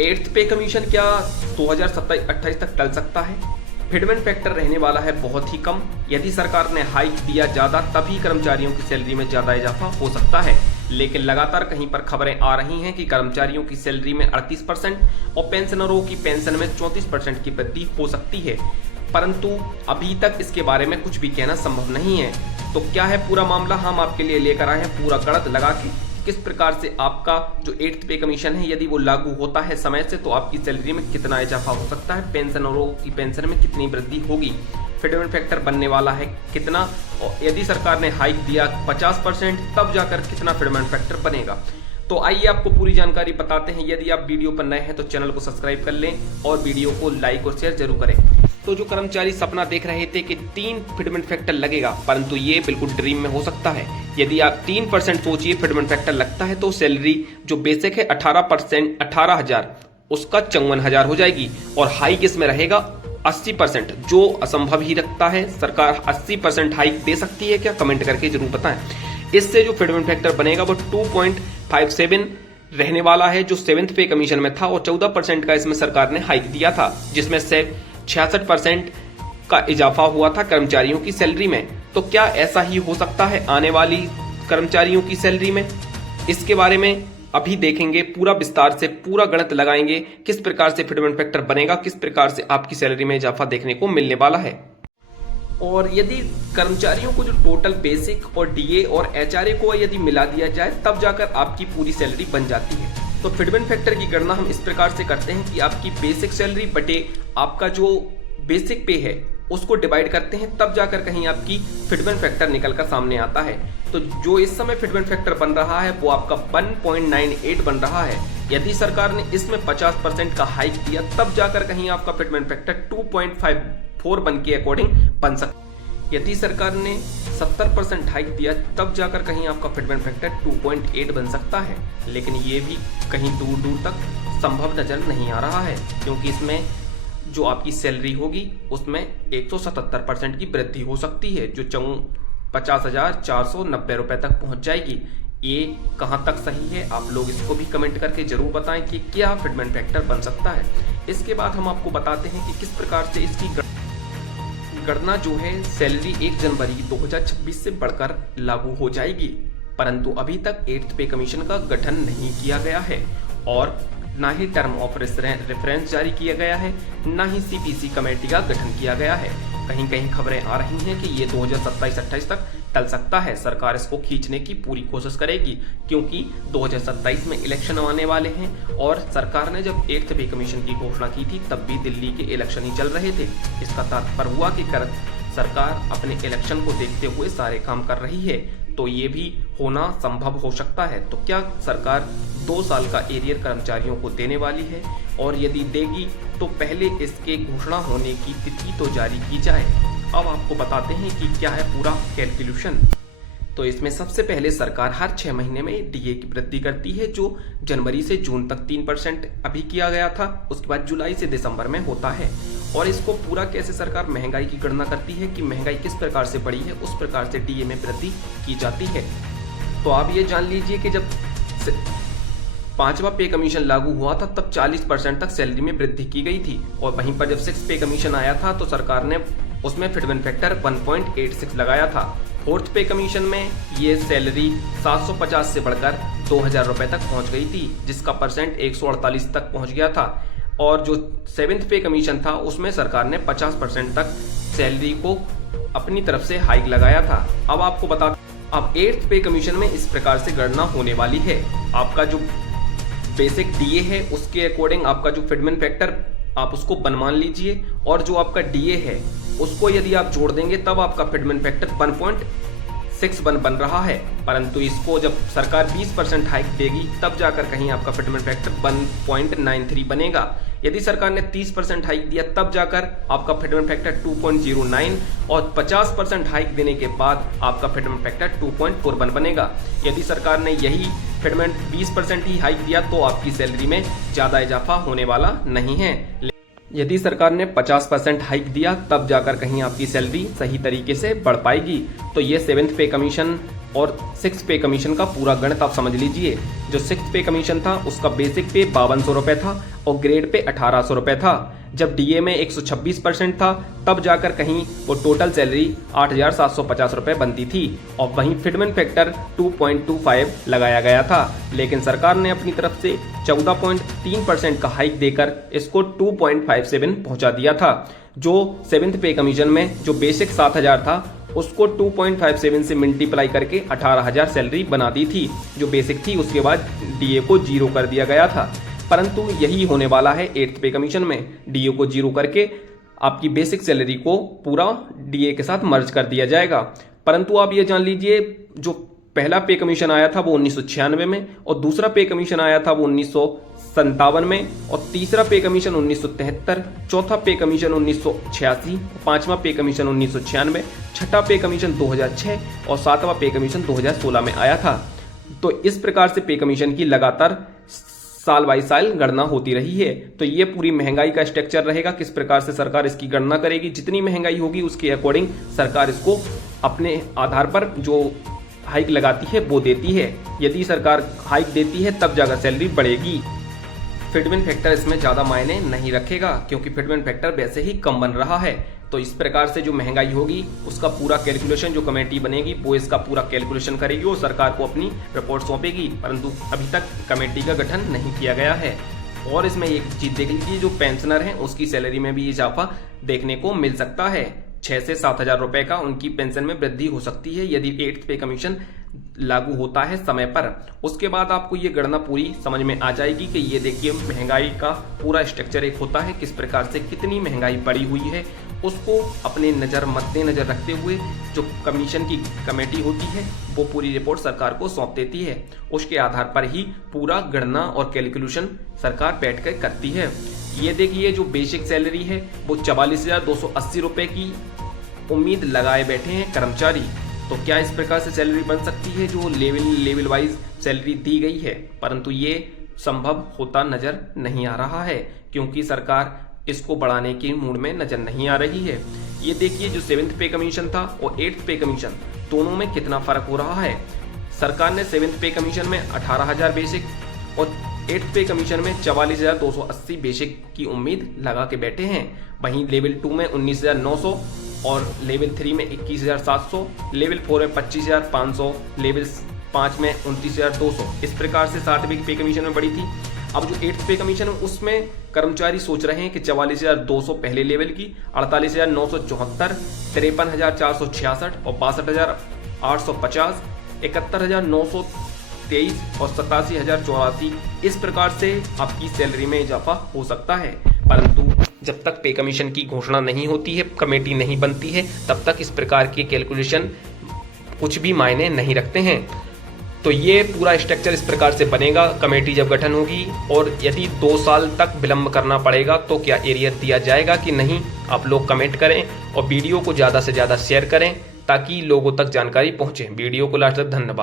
Eighth pay commission क्या 2027-28 तक टल सकता है? फिटमेंट फैक्टर रहने वाला है बहुत ही कम। यदि सरकार ने हाइक दिया ज्यादा तभी कर्मचारियों की सैलरी में ज्यादा इजाफा हो सकता है, लेकिन लगातार कहीं पर खबरें आ रही हैं कि कर्मचारियों की सैलरी में 38% और पेंशनरों की पेंशन में 34% की वृद्धि हो सकती है, परंतु अभी तक इसके बारे में कुछ भी कहना संभव नहीं है। तो क्या है पूरा मामला, हम आपके लिए लेकर आए हैं पूरा गणित लगा के किस प्रकार से आपका जो एट्थ पे कमीशन है यदि वो लागू होता है समय से तो आपकी सैलरी में कितना इजाफा हो सकता है, पेंशनरों की पेंशन में कितनी वृद्धि होगी, फिटमेंट फैक्टर बनने वाला है कितना, और यदि सरकार ने हाइक दिया 50% तब जाकर कितना फिटमेंट फैक्टर बनेगा। तो आइए आपको पूरी जानकारी बताते हैं। यदि आप वीडियो पर नए हैं तो चैनल को सब्सक्राइब कर लें और वीडियो को लाइक और शेयर जरूर करें। तो जो कर्मचारी सपना देख रहे थे कि 3 फिटमेंट फैक्टर लगेगा, परंतु ये बिल्कुल ड्रीम में हो सकता है। यदि आप 3% सोचिए फिटमेंट फैक्टर लगता है तो सैलरी जो बेसिक है 18% 18,000 उसका 54,000 हो जाएगी और हाइक इसमें रहेगा 80%, जो असंभव ही रखता है। सरकार 80% हाइक दे सकती है क्या? कमेंट करके जरूर बताएं। इससे जो फिटमेंट फैक्टर बनेगा वो 2.57 रहने वाला है जो 7th पे कमीशन में था, और 14% का इसमें सरकार ने हाइक दिया था, जिसमें से 66% का इजाफा हुआ था कर्मचारियों की सैलरी में। तो क्या ऐसा ही हो सकता है आने वाली कर्मचारियों की सैलरी में? इसके बारे में अभी देखेंगे, पूरा विस्तार से पूरा गणित लगाएंगे किस प्रकार से फिटमेंट फैक्टर बनेगा, किस प्रकार से आपकी सैलरी में इजाफा देखने को मिलने वाला है। और यदि कर्मचारियों को जो टोटल बेसिक और डीए और एचआरए को यदि मिला दिया जाए तब जाकर आपकी पूरी सैलरी बन जाती है। तो फिटमेंट फैक्टर की गणना हम इस प्रकार से करते हैं कि आपकी बेसिक सैलरी बटे आपका जो बेसिक पे है उसको डिवाइड करते हैं, तब जाकर कहीं आपकी फिटमेंट फैक्टर निकलकर सामने आता है। तो जो इस समय फिटमेंट फैक्टर बन रहा है वो आपका 1.98 बन रहा है। यदि सरकार ने इसमें 50% का हाइक दिया तब जाकर कहीं आपका फिटमेंट फैक्टर 2.54 बन के अकॉर्डिंग बन सकता है। यदि सरकार ने 70% हाइक दिया तब जाकर कहीं आपका फिटमेंट फैक्टर 2.8 बन सकता है, लेकिन ये भी कहीं दूर दूर तक संभव नजर नहीं आ रहा है, क्योंकि इसमें जो आपकी सैलरी होगी उसमें 177% की वृद्धि हो सकती है, जो 50,490 रुपए तक पहुंच जाएगी। ये कहां तक सही है? आप लोग इसको भी कमेंट करके जरूर बताएं कि क्या फिटमेंट फैक्टर बन सकता है। इसके बाद हम आपको बताते हैं कि किस प्रकार से इसकी गणना जो है सैलरी 1 जनवरी 2026 से बढ़कर लागू हो जाएगी, परंतु अभी तक एट्थ पे कमीशन का गठन नहीं किया गया है और ना ही टर्म ऑफ रेफरेंस जारी किया गया है, ना ही सीपीसी कमेटी का गठन किया गया है। कहीं कहीं खबरें आ रही हैं कि ये 2027-28 तक टल सकता है। सरकार इसको खींचने की पूरी कोशिश करेगी, क्योंकि 2027 में इलेक्शन आने वाले हैं और सरकार ने जब एट्थ पे कमीशन की घोषणा की थी तब भी दिल्ली के इलेक्शन ही चल रहे थे। इसका तात्पर्य हुआ कि सरकार अपने इलेक्शन को देखते हुए सारे काम कर रही है, तो ये भी होना संभव हो सकता है। तो क्या सरकार 2 साल का एरियर कर्मचारियों को देने वाली है, और यदि देगी तो पहले इसके घोषणा होने की तिथि तो जारी की जाए। अब आपको बताते हैं कि क्या है पूरा कैलकुलेशन। तो इसमें सबसे पहले सरकार हर 6 महीने में डीए की वृद्धि करती है, जो जनवरी से जून तक 3% अभी किया गया था, उसके बाद जुलाई से दिसंबर में होता है। और इसको पूरा कैसे सरकार महंगाई की गणना करती है कि महंगाई किस प्रकार से बढ़ी है, उस प्रकार से डीए में वृद्धि की जाती है। तो आप ये जान लीजिए कि जब 5वां पे कमीशन लागू हुआ था तब 40% तक सैलरी में वृद्धि की गई थी, और वहीं पर जब 6th पे कमीशन आया था तो सरकार ने उसमें फिटमेंट फैक्टर 1.86 लगाया था। 4th पे कमीशन में ये सैलरी 750 से बढ़कर 2,000 रुपए तक पहुंच गई थी, जिसका परसेंट 148 तक पहुंच गया था। और जो 7th पे कमीशन था उसमें सरकार ने 50% तक सैलरी को अपनी तरफ से हाइक लगाया था। अब आपको बता, अब 8th पे कमीशन में इस प्रकार से गणना होने वाली है। आपका जो बेसिक डीए है उसके अकॉर्डिंग आपका जो फिटमेंट फैक्टर आप उसको बनमान लीजिए, और जो आपका डीए है उसको यदि आप जोड़ देंगे तब आपका फिटमेंट फैक्टर 1.61 बन रहा है। परंतु इसको जब सरकार 20% हाइक देगी तब जाकर कहीं आपका फिटमेंट फैक्टर 1.93 बनेगा। यदि सरकार ने 30% हाइक दिया तब जाकर आपका फिटमेंट फैक्टर 2.09, और 50% हाइक देने के बाद आपका फिटमेंट फैक्टर 2.41 बनेगा। यदि सरकार ने यही फिटमेंट 20% ही हाइक दिया तो आपकी सैलरी में ज्यादा इजाफा होने वाला नहीं है। यदि सरकार ने 50% हाइक दिया तब जाकर कहीं आपकी सैलरी सही तरीके से बढ़ पाएगी। तो ये 7th पे कमीशन और 6 पे कमीशन का पूरा गणित आप समझ लीजिए। जो 6 पे कमीशन था उसका बेसिक पे 5200 रुपये था और ग्रेड पे 1800 रुपये था। जब डीए में 126% था तब जाकर कहीं वो टोटल सैलरी 8750 रुपये बनती थी और वहीं फिटमेंट फैक्टर 2.25 लगाया गया था। लेकिन सरकार ने अपनी तरफ से 14.3% का हाइक देकर इसको 2.57 पहुंचा दिया था। जो 7th पे कमीशन में जो बेसिक 7000 था उसको 2.57 से मल्टीप्लाई करके 18000 सैलरी बना दी थी जो बेसिक थी। उसके बाद डीए को 0 कर दिया गया था, परंतु यही होने वाला है 8th पे कमीशन में। डीए को 0 करके आपकी बेसिक सैलरी को पूरा डीए के साथ मर्ज कर दिया जाएगा। परंतु आप ये जान लीजिए, जो पहला पे कमीशन आया था वो 1996 में और दूसरा पे कमीशन आया था वो 1957 में और तीसरा पे कमीशन 1973, चौथा पे कमीशन 1986, पांचवा पे कमीशन 1996, छठा पे कमीशन 2006 और सातवां पे कमीशन 2016 में आया था। तो इस प्रकार से पे कमीशन की लगातार साल बाई साल गणना होती रही है। तो ये पूरी महंगाई का स्ट्रक्चर रहेगा, किस प्रकार से सरकार इसकी गणना करेगी। जितनी महंगाई होगी उसके अकॉर्डिंग सरकार इसको अपने आधार पर जो हाइक लगाती है वो देती है। यदि सरकार हाइक देती है तब जाकर सैलरी बढ़ेगी। फिटमेंट फैक्टर इसमें ज़्यादा मायने नहीं रखेगा क्योंकि फिटमेंट फैक्टर वैसे ही कम बन रहा है। तो इस प्रकार से जो महंगाई होगी उसका पूरा कैलकुलेशन जो कमेटी बनेगी वो इसका पूरा कैलकुलेशन करेगी और सरकार को अपनी रिपोर्ट सौंपेगी। परंतु अभी तक कमेटी का गठन नहीं किया गया है। और इसमें एक चीज देख लीजिए, जो पेंशनर हैं उसकी सैलरी में भी इजाफा देखने को मिल सकता है। 6 से 7,000 रुपए का उनकी पेंशन में वृद्धि हो सकती है यदि 8th पे कमीशन लागू होता है समय पर। उसके बाद आपको ये गणना पूरी समझ में आ जाएगी कि ये देखिए महंगाई का पूरा स्ट्रक्चर एक होता है, किस प्रकार से कितनी महंगाई बढ़ी हुई है उसको अपने मद्देनजर रखते हुए जो कमीशन की कमेटी होती है वो पूरी रिपोर्ट सरकार को सौंप देती है। उसके आधार पर ही पूरा गणना और कैलकुलेशन सरकार बैठकर करती है। ये देखिए, जो बेसिक सैलरी है वो 44,280 रुपए की उम्मीद लगाए बैठे हैं कर्मचारी। तो क्या इस प्रकार से सैलरी बन सकती है जो लेवल वाइज सैलरी दी गई है? परंतु ये संभव होता नजर नहीं आ रहा है क्योंकि सरकार इसको बढ़ाने के मूड में नजर नहीं आ रही है। ये देखिए, जो 7th पे कमीशन था और 8th पे कमीशन दोनों में कितना फर्क हो रहा है। सरकार ने 7th पे कमीशन में 18,000 बेसिक और 8th पे कमीशन में 44,280 बेसिक की उम्मीद लगा के बैठे हैं। वहीं लेवल 2 में 19,900 और लेवल 3 में 21,700, लेवल 4 में 25,500, लेवल 5 में 29,200। इस प्रकार से 7वीं पे कमीशन में बढ़ी थी। अब जो 8th पे कमीशन है उसमें कर्मचारी सोच रहे हैं कि 44,200 पहले लेवल की, 48,974, 53,466 और 62,850, 71,923 और 87,084। इस प्रकार से आपकी सैलरी में इजाफा हो सकता है। परंतु जब तक पे कमीशन की घोषणा नहीं होती है, कमेटी नहीं बनती है, तब तक इस प्रकार के कैलकुलेशन कुछ भी मायने नहीं रखते हैं। तो ये पूरा स्ट्रक्चर इस प्रकार से बनेगा कमेटी जब गठन होगी। और यदि 2 साल तक विलंब करना पड़ेगा तो क्या एरियर दिया जाएगा कि नहीं, आप लोग कमेंट करें और वीडियो को ज़्यादा से ज़्यादा शेयर करें ताकि लोगों तक जानकारी पहुंचे। वीडियो को लास्ट तक धन्यवाद।